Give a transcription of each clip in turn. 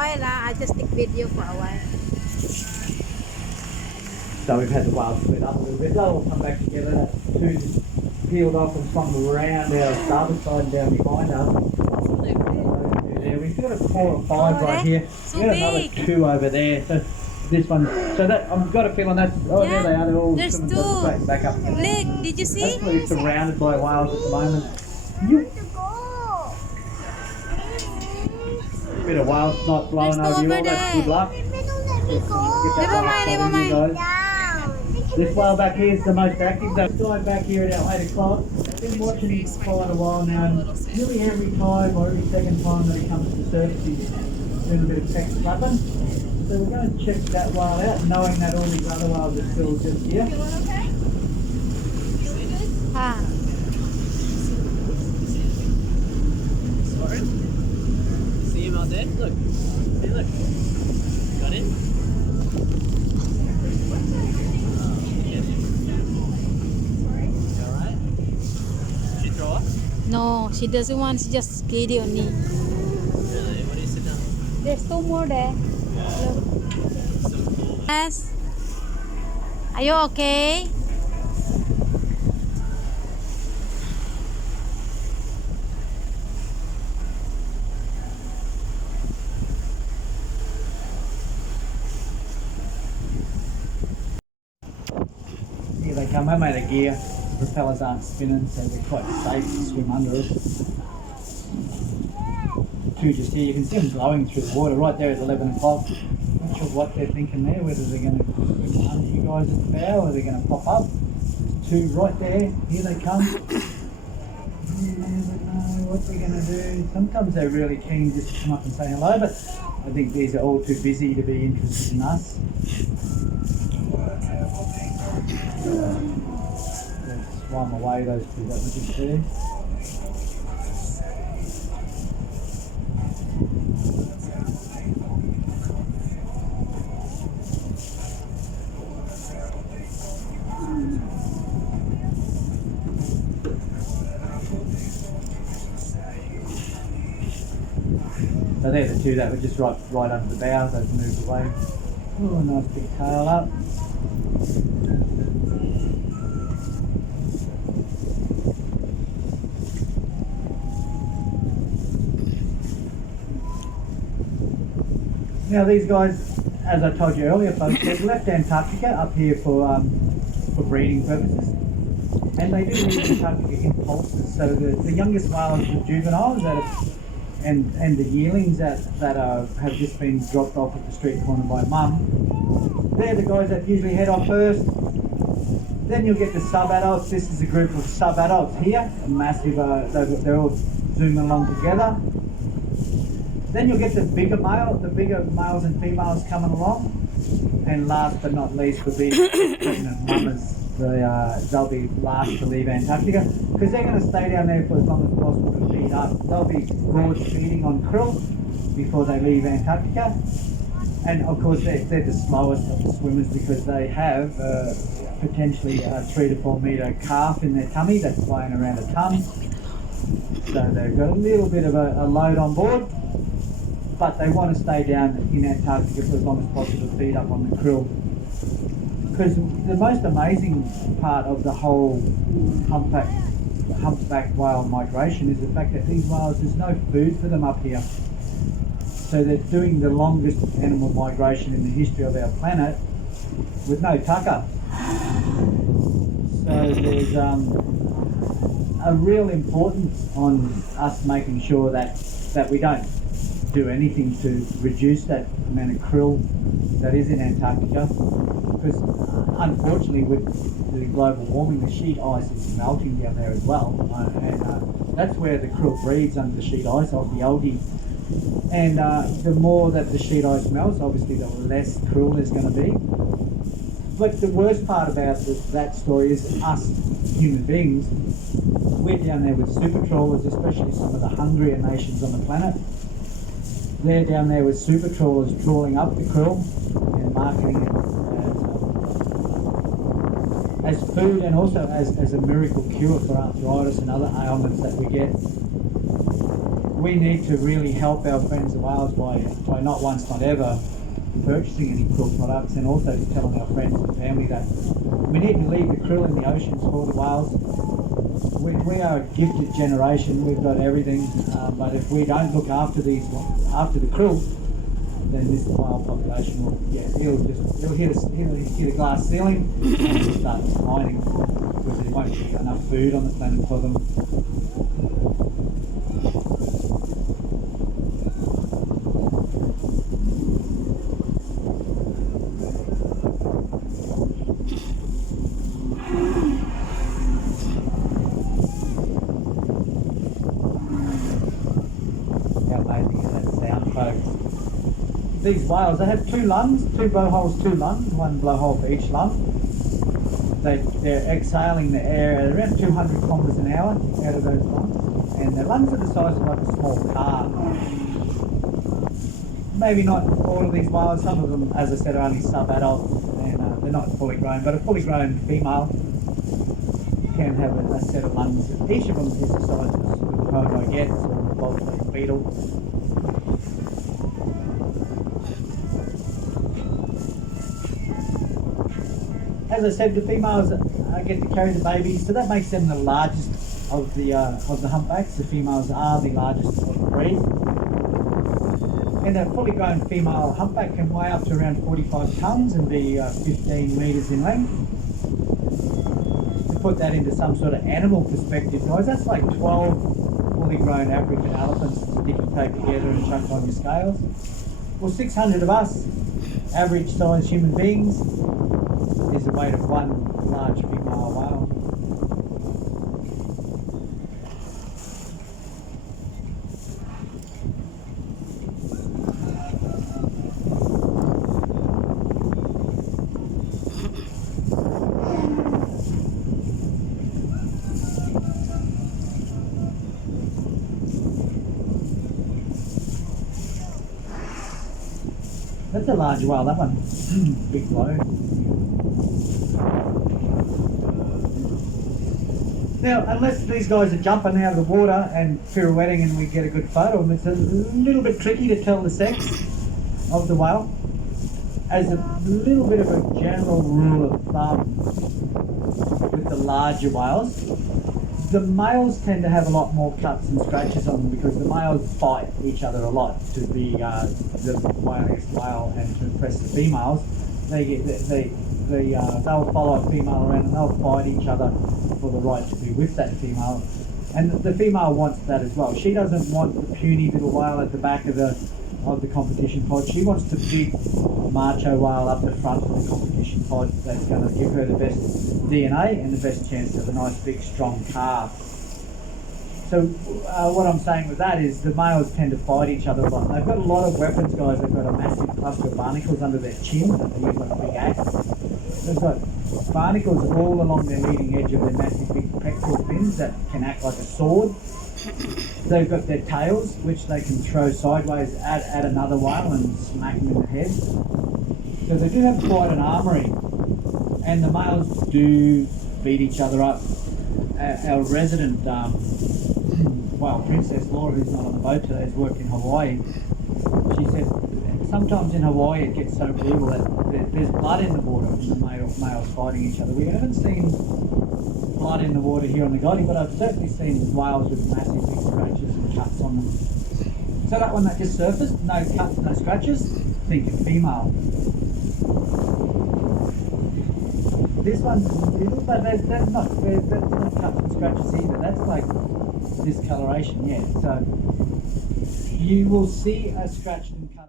while. I just take video for a while. So we've had the whales split up a little bit. They'll all come back together. That two peeled off and swung around our starboard side and down behind us. There, we've got a 4 or 5 right here. So we've got another 2 over there. So this one, so that I've got a feeling that's there they are. They're all There's swimming 2. straight back up. Look, did you see? Absolutely surrounded by whales at the moment. Bit of whales not blowing There's over you two all. over That's there. good luck. Never mind. This whale back here is the most active. That guy back here at our 8 o'clock. I've been watching him for quite a while now, and nearly every time or every second time that he comes to the surface, he's doing a bit of peck slapping. So we're going to check that whale out, knowing that all these other whales are still just here. Ah. See him out there? Look. Hey, look. Got it? Alright? Did she throw up? No, she doesn't want. She just video me. Really? What do you sit down? There's 2 more there. Look. Yes. Are you okay? Here they come. I made a gear. The propellers aren't spinning, so they're quite safe to swim under it. 2 just here. You can see them glowing through the water right there at 11 o'clock. Not sure what they're thinking there, whether they're going to swim under you guys at the bow or they're going to pop up. 2 right there. Here they come. You never know what they're going to do. Sometimes they're really keen just to come up and say hello, but I think these are all too busy to be interested in us. Swam away those 2 that were just there. So they're the 2 that were just right under the bow. They've moved away. Oh, nice big tail up. Now these guys, as I told you earlier, folks, they've left Antarctica up here for breeding purposes, and they do leave Antarctica in pulses. So the youngest whales, the juveniles, and the yearlings that have just been dropped off at the street corner by mum, they're the guys that usually head off first. Then you'll get the sub-adults. This is a group of sub-adults here, a massive. They're all zooming along together. Then you'll get the bigger males and females coming along, and last but not least will be pregnant mamas. They'll be last to leave Antarctica because they're going to stay down there for as long as possible to feed up. They'll be gorge feeding on krill before they leave Antarctica, and of course they're the slowest of the swimmers because they have potentially a 3 to 4 metre calf in their tummy that's weighing around a tonne. So they've got a little bit of a load on board. But they want to stay down in Antarctica for as long as possible to feed up on the krill. Because the most amazing part of the whole humpback whale migration is the fact that these whales, there's no food for them up here. So they're doing the longest animal migration in the history of our planet with no tucker. So there's a real importance on us making sure that we don't do anything to reduce that amount of krill that is in Antarctica, because unfortunately with the global warming the sheet ice is melting down there as well, and that's where the krill breeds, under the sheet ice of the algae, and the more that the sheet ice melts, obviously the less krill there's going to be. But the worst part about that story is us human beings. We're down there with super trawlers, especially some of the hungrier nations on the planet. They're down there with super trawlers trawling up the krill and marketing it as food, and also as a miracle cure for arthritis and other ailments that we get. we need to really help our friends the whales by not once, not ever purchasing any krill products, and also telling our friends and family that we need to leave the krill in the oceans for the whales. We are a gifted generation, we've got everything, but if we don't look after the krill, then this whale population will, he'll hit a glass ceiling and it'll start declining because there won't be enough food on the planet for them. How amazing is that sound, folks? These whales, they have two lungs, two blowholes, two lungs, one blowhole for each lung. They're exhaling the air at around 200 kilometres an hour out of those lungs, and their lungs are the size of like a small car. Maybe not all of these whales, some of them, as I said, are only sub-adult, and they're not fully grown, but a fully grown female can have a set of lungs. Each of them is the size of a homo gets, or a bobtail beetle. As I said, the females get to carry the babies, so that makes them the largest of the humpbacks. The females are the largest of the breed. And a fully grown female humpback can weigh up to around 45 tonnes and be 15 metres in length. To put that into some sort of animal perspective, guys, that's like 12 fully grown African elephants stick and take together and chuck on your scales. Well, 600 of us, average sized human beings, is the weight of one large female whale. That's a large whale, that one. Big blow. Now, unless these guys are jumping out of the water and pirouetting and we get a good photo of them, it's a little bit tricky to tell the sex of the whale. As a little bit of a general rule of thumb with the larger whales, the males tend to have a lot more cuts and scratches on them because the males fight each other a lot to be the wiliest whale and to impress the females. They'll follow a female around and they'll fight each other for the right to be with that female, and the female wants that as well. She doesn't want the puny little whale at the back of the competition pod. She wants the big macho whale up the front of the competition pod that's going to give her the best DNA and the best chance of a nice big strong calf. So what I'm saying with that is the males tend to fight each other a lot. They've got a lot of weapons, guys. They've got a massive cluster of barnacles under their chin that they use like a big axe. They've got barnacles all along their leading edge of their massive big pectoral fins that can act like a sword. They've got their tails, which they can throw sideways at another whale and smack them in the head. So they do have quite an armoury, and the males do beat each other up. Our resident Princess Laura, who's not on the boat today, has worked in Hawaii. She said sometimes in Hawaii it gets so brutal that there's blood in the water and the males fighting each other. We haven't seen blood in the water here on the Gotti, but I've certainly seen whales with massive big scratches and cuts on them. So that one that just surfaced, no cuts, no scratches, think of female. This one's little, but that's not cuts and scratches either. That's like discoloration, yeah. So you will see a scratched and cut.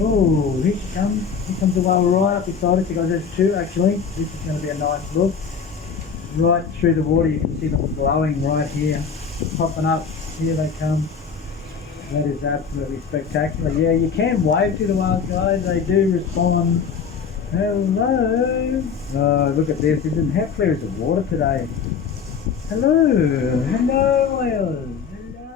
Oh, here she comes. Here comes the whale right up beside us. You guys, there's two actually. This is going to be a nice look. Right through the water, you can see them glowing right here. Popping up. Here they come. That is absolutely spectacular. Yeah, you can wave to the whales, guys. They do respond Hello. Oh, look at this. It didn't have clear as the water today. Hello. Hello, whales. Hello.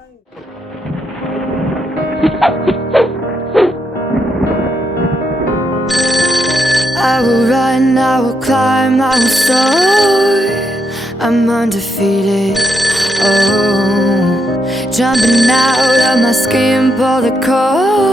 I will run, I will climb, I will soar. I'm undefeated. Oh, jumping out of my skin, pull the cord.